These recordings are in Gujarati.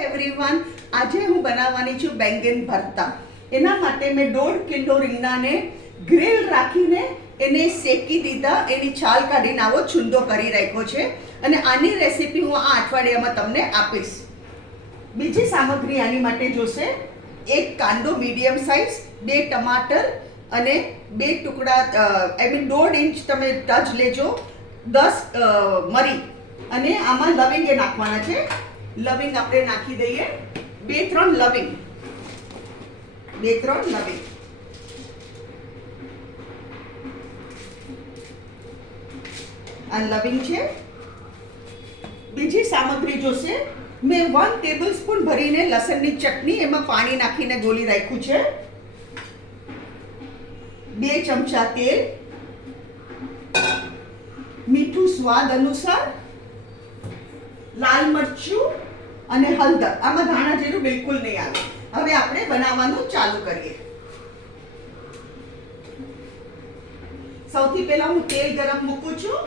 એવરીવન, આજે હું બનાવવાની છું બેંગન ભરતા. એના માટે મેં 1.5 કિલો રીંગણાને ગ્રીલ રાખીને એને શેકી દીધા, એની છાલ કાઢીને આવો છુંદો કરી રાખ્યો છે. અને આની રેસીપી હું આ અઠવાડિયામાં તમને આપીશ. બીજી સામગ્રી આની માટે જોશે: એક કાંદો મીડિયમ સાઇઝ, 2 ટમાટર અને 2 ટુકડા આઈ મીન 1.5 ઇંચ તમે તજ લેજો, 10 મરી અને આમાં લવિંગ એ નાખવાના છે. લવિંગ આપણે નાખી દઈએ, 2-3 લવિંગ. આ લવિંગ છે. બીજી સામગ્રી જોશે: મેં 1 ટેબલસ્પૂન ભરીને લસણની ચટણી એમાં પાણી નાખીને ગોળી રાખ્યું છે. 2 ચમચા તેલ, મીઠું સ્વાદ અનુસાર, લાલ મરચું અને હળદર. આમાં ધાણા જીરું બિલકુલ નહીં આવે. હવે આપણે બનાવવાનું ચાલુ કરીએ. સૌથી પહેલા હું તેલ ગરમ મૂકું છું.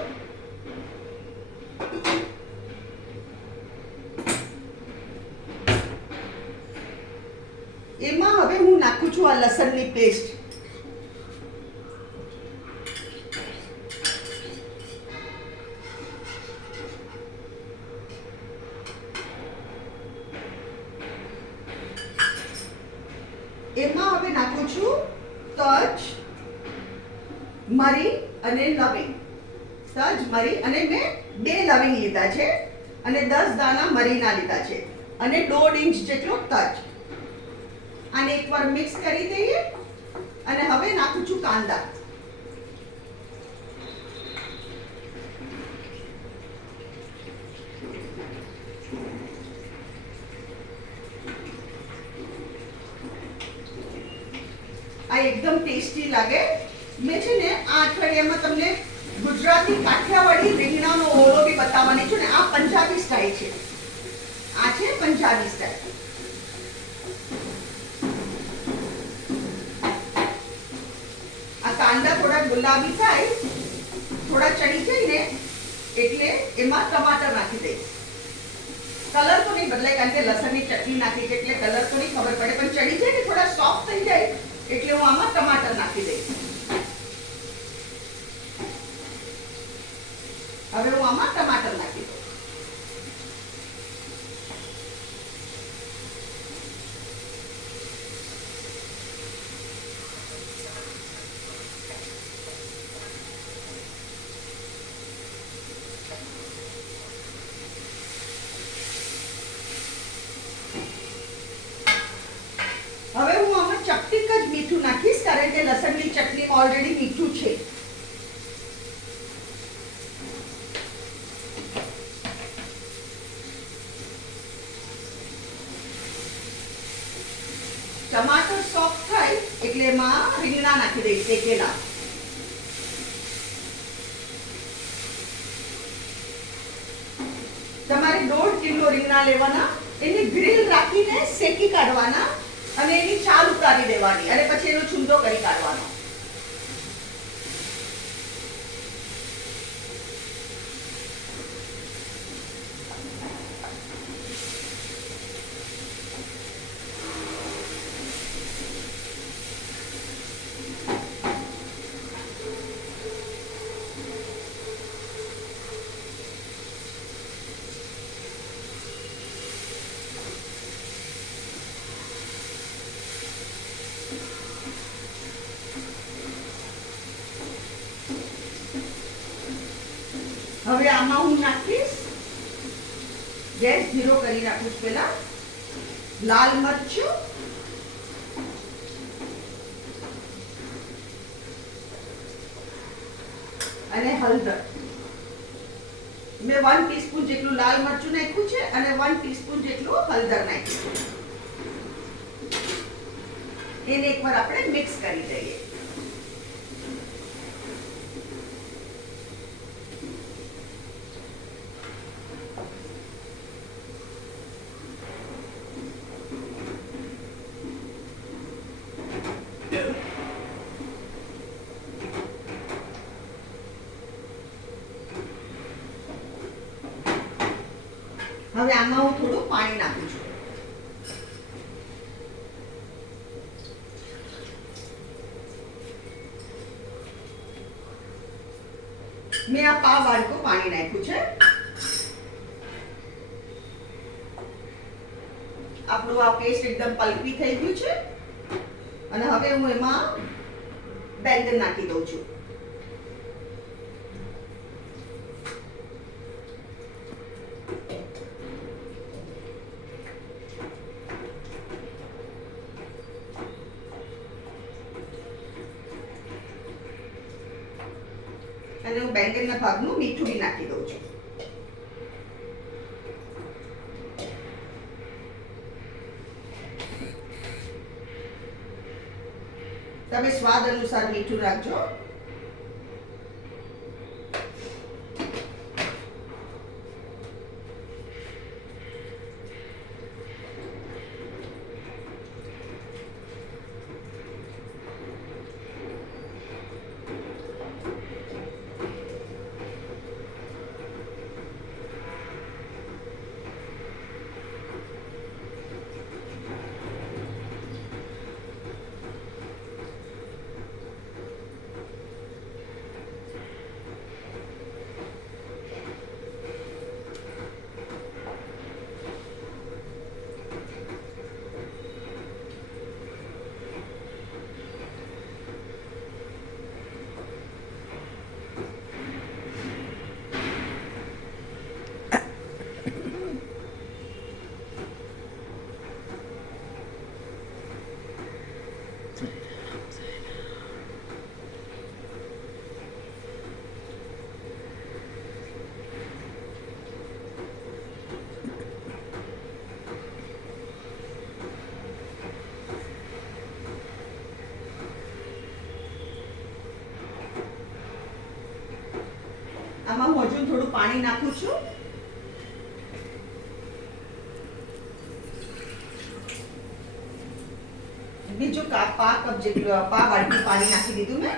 એમાં હવે હું નાખું છું આ લસણની પેસ્ટ. એમાં હવે નાખું છું તજ, મરી અને લવિંગ. તજ, મરી અને મેં 2 લવિંગ લીધા છે અને 10 દાણા મરીના લીધા છે અને 1.5 ઇંચ જેટલો તજ. આને એકવાર મિક્સ કરી દઈએ અને હવે નાખું છું કાંદા. આ એકદમ ટેસ્ટી લાગે. મેં છે ને આ અઠવાડિયામાં તમને ગુજરાતી કાઠિયાવાડી રીંગણાનો ઓળો બી બતાવવાની છું ને. આ પંજાબી સ્ટાઇલ છે. આ છે પંજાબી સ્ટાઇલ. આ કાંદા થોડા ગુલાબી થાય, થોડા ચડી જાય ને એટલે એમાં ટમાટર નાખી દઈશ. કલર તો નહીં બદલાય કારણ કે લસણની ચટણી નાખી છે એટલે કલર તો નહીં ખબર પડે, પણ ચડી જાય ને થોડા સોફ્ટ થઈ જાય એટલે હું આમાં ટમાટર નાખી દઈશ. હવે હું આમાં ટમાટર નાખી દઉં. હવે હું આમાં ચપટીક જ મીઠું નાખીશ કારણ કે લસણની ચટણીમાં ઓલરેડી મીઠું છે. ટમાટર સોફ્ટ થાય એટલે એમાં રીંગણા નાખી દઈશ શેકેલા. તમારે 1.5 કિલો રીંગણા લેવાના, એને ગ્રીલ રાખીને શેકી કાઢવાના અને એની છાલ ઉતારી દેવાની અને પછી એનો છુંદો કરી કાઢવાનો. હવે આમાં હું નાખીશ, ગેસ ધીરો કરી રાખું છું પહેલા, લાલ મરચું અને હળદર. મેં 1 ટીસ્પૂન જેટલું લાલ મરચું નાખ્યું છે અને 1 ટીસ્પૂન જેટલું હળદર નાખ્યું છે. એને એકવાર આપણે મિક્સ કરી દઈએ. હવે આમાં હું થોડું પાણી નાખું છું. મેં આ પા વાડકો પાણી નાખ્યું છે. આપણું આ પેસ્ટ એકદમ પલ્પી થઈ ગયું છે અને હવે હું એમાં બેંગન નાખી દઉં છું. અને હું બેંગનના ભાગનું મીઠું બી નાખી દઉં છું. તમે સ્વાદ અનુસાર મીઠું રાખજો. આમાં હું હજુ થોડું પાણી નાખું છું. બીજું પા કપ જેટલું પા વાટકી પાણી નાખી દીધું મેં.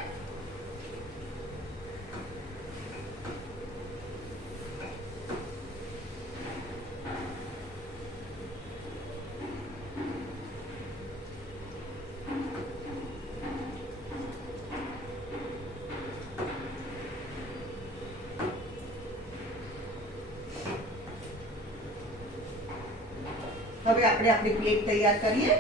હવે આપણે આપણી પ્લેટ તૈયાર કરીએ.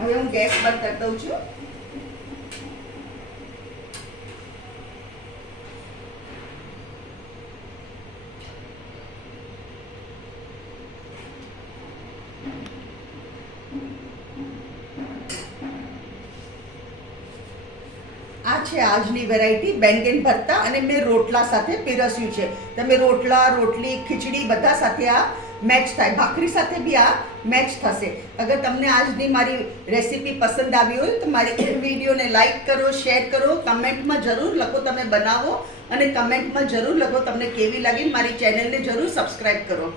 હવે હું ગેસ બંધ કરી દઉં છું. આ છે આજની વેરાયટી બેંગન ભરતા અને મેં રોટલા સાથે પીરસ્યું છે. તમે રોટલા, રોટલી, ખીચડી બધા સાથે આ મેચ થાય. ભાખરી સાથે બી આ મેચ થશે. અગર તમને આજની મારી રેસીપી પસંદ આવી હોય તો મારી વિડીયોને લાઈક કરો, શેર કરો, કમેન્ટમાં જરૂર લખો તમે બનાવો અને કમેન્ટમાં જરૂર લખો તમને કેવી લાગી. મારી ચેનલને જરૂર સબસ્ક્રાઈબ કરો.